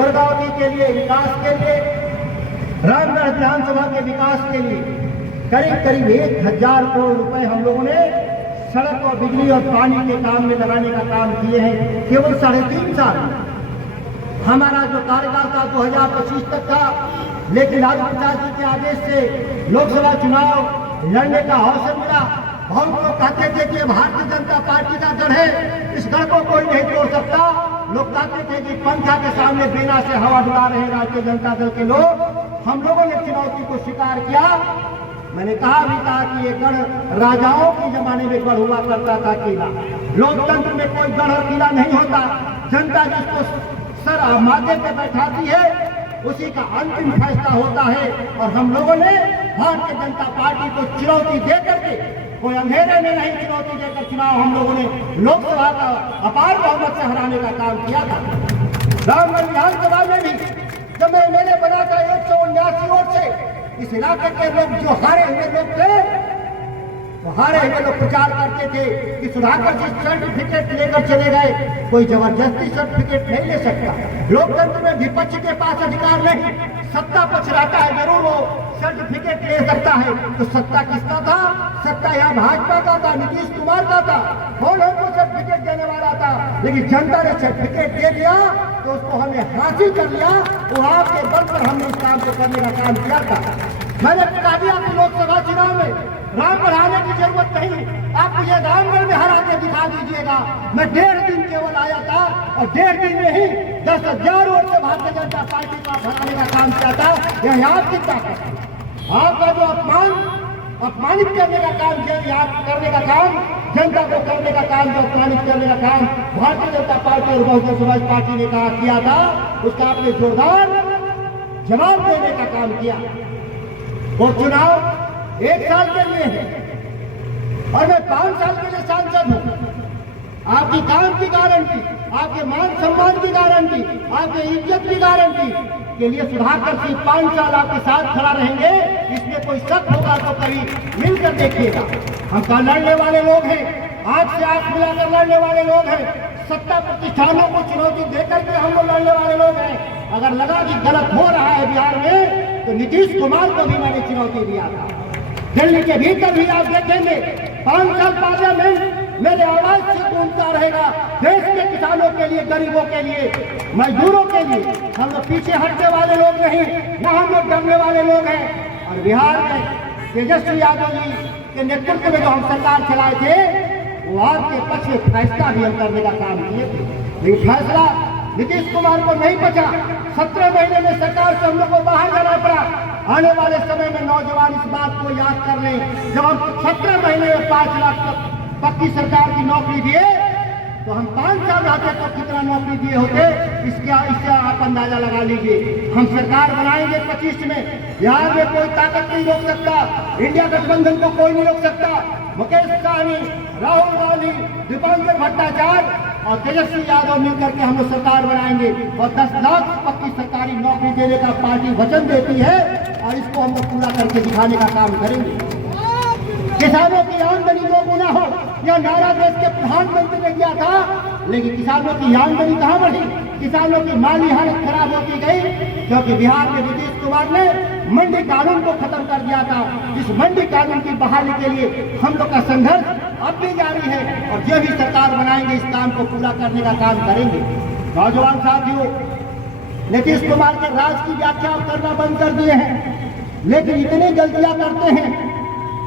दुर्गावती के लिए, विकास के लिए, रामगढ़ विधानसभा के विकास के लिए करीब करीब 1000 करोड़ रुपए हम लोगों ने सड़क और बिजली और पानी के काम में लगाने का काम किए हैं केवल 3.5 साल। हमारा जो कार्यकाल था 2025 तक था, लेकिन लालू प्रसाद जी के आदेश से लोकसभा चुनाव लड़ने का अवसर मिला। हम लोग कहते थे कि भारतीय जनता पार्टी का गढ़ है, इस गढ़ को कोई नहीं तोड़ सकता। लोग कहते थे कि पंखा के सामने बेना से हवा डुला रहे राष्ट्रीय जनता दल के लोग। हम लोगों ने चुनौती को स्वीकार किया। मैंने कहा भी था कि ये गढ़ राजाओं के जमाने में गढ़ हुआ करता था, किला। लोकतंत्र में कोई गढ़ और किला नहीं होता। जनता जिसको सर माथे पे बैठाती है उसी का अंतिम फैसला होता है। और हम लोगों ने भारतीय जनता पार्टी को चुनौती देकर के, कोई अंधेरे में नहीं, चुनौती देकर चुनाव हम लोगों ने लोकसभा का अपार बहुमत से हराने का काम किया था। रामगढ़ विधानसभा में भी जब मैं एमएलए बना था 179 वोट से, इस इलाके के लोग जो हारे हुए लोग थे, तो हारे हुए लोग प्रचार करते थे कि सुधाकर जी सर्टिफिकेट लेकर चले गए। कोई जबरदस्ती सर्टिफिकेट नहीं ले सकता। लोकतंत्र में विपक्ष के पास अधिकार नहीं, सत्ता पक्ष रहता है, जरूर वो सर्टिफिकेट ले सकता है। तो सत्ता किसका था? सत्ता यहाँ भाजपा का था, नीतीश कुमार का था। कौन हमको सर्टिफिकेट देने वाला था? लेकिन जनता ने सर्टिफिकेट दे दिया तो उसको हमने हासिल कर लिया। वो आपके बल पर हमने इस काम को करने का काम किया था। मैंने कहा दिया कि लोकसभा चुनाव में रामगढ़ आने की जरूरत नहीं, आप मुझे रामगढ़ में हरा के दिखा दीजिएगा। मैं 1.5 दिन केवल आया था और 1.5 दिन में ही 10,000 वोट से भारतीय जनता पार्टी को हराने का काम किया था। यह आपकी ताकत है। आपका जो अपमानित करने का काम किया, करने का काम, जनता को करने का काम, जो अपमानित करने का काम भारतीय जनता पार्टी और बहुजन समाज पार्टी ने कहा किया था, उसका आपने जोरदार जवाब देने का काम किया। वो चुनाव 1 साल के लिए है और मैं 5 साल के लिए सांसद हूं। आपकी काम की गारंटी, आपके मान सम्मान की गारंटी, आपके इज्जत की गारंटी के लिए सुधाकर सिंह 5 साल आपके साथ खड़ा रहेंगे। इसमें कोई शक होगा तो कभी मिलकर देखिएगा। हम कल लड़ने वाले लोग हैं, आंख से आंख मिलाकर लड़ने वाले लोग हैं, सत्ता प्रतिष्ठानों को चुनौती देकर के हम लोग लड़ने वाले लोग हैं। अगर लगा कि गलत हो रहा है बिहार में, तो नीतीश कुमार को भी मैंने चुनौती दिया था। दिल्ली के भीतर भी आप देखेंगे 5 साल पार्लियामेंट मेरे आवाज से गूंजता रहेगा। देश के किसानों के लिए, गरीबों के लिए, मजदूरों के लिए। हम लोग पीछे हटने वाले लोग नहीं, न हम लोग डरने वाले लोग हैं। और बिहार में तेजस्वी यादव जी के नेतृत्व में जो हम सरकार चलाए थे, वो आपके पक्ष में फैसला भी हम करने का काम किए थे। लेकिन फैसला नीतीश कुमार को नहीं बचा। 17 महीने में सरकार से हम लोग को बाहर जाना पड़ा। आने वाले समय में नौजवान इस बात को याद कर लें, जब हम 17 महीने में 5 लाख पक्की सरकार की नौकरी दिए, तो हम 5 साल रहते तो कितना नौकरी दिए होते, इससे आप अंदाजा लगा लीजिए। हम सरकार बनाएंगे 25 में। बिहार में कोई ताकत नहीं रोक सकता, इंडिया गठबंधन को कोई नहीं रोक सकता। मुकेश सहनी, राहुल गांधी, दीपांकर भट्टाचार्य और तेजस्वी यादव मिलकर के हम लोग सरकार बनाएंगे और 10 लाख पक्की सरकारी नौकरी देने का पार्टी वचन देती है और इसको हम लोग पूरा करके दिखाने का काम करेंगे। किसानों की आमदनी दोगुना हो, यह नारा देश के प्रधानमंत्री ने किया था, लेकिन किसानों की आमदनी कहाँ बढ़ी? किसानों की माली हालत खराब होती गई, क्योंकि बिहार में नीतीश कुमार ने मंडी कानून को खत्म कर दिया था। इस मंडी कानून की बहाली के लिए हम लोग का संघर्ष अब भी जारी है और जो भी सरकार बनाएंगे इस काम को पूरा करने का काम करेंगे। नौजवान साथियों, नीतीश कुमार के राज की व्याख्या करना बंद कर दिए हैं, लेकिन इतनी गलतियां करते हैं।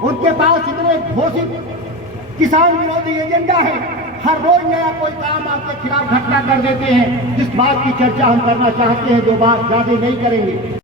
उनके पास इतने घोषित किसान विरोधी एजेंडा है, हर रोज नया कोई काम आपके खिलाफ घटना कर देते हैं। जिस बात की चर्चा हम करना चाहते हैं, जो बात ज्यादा नहीं करेंगे।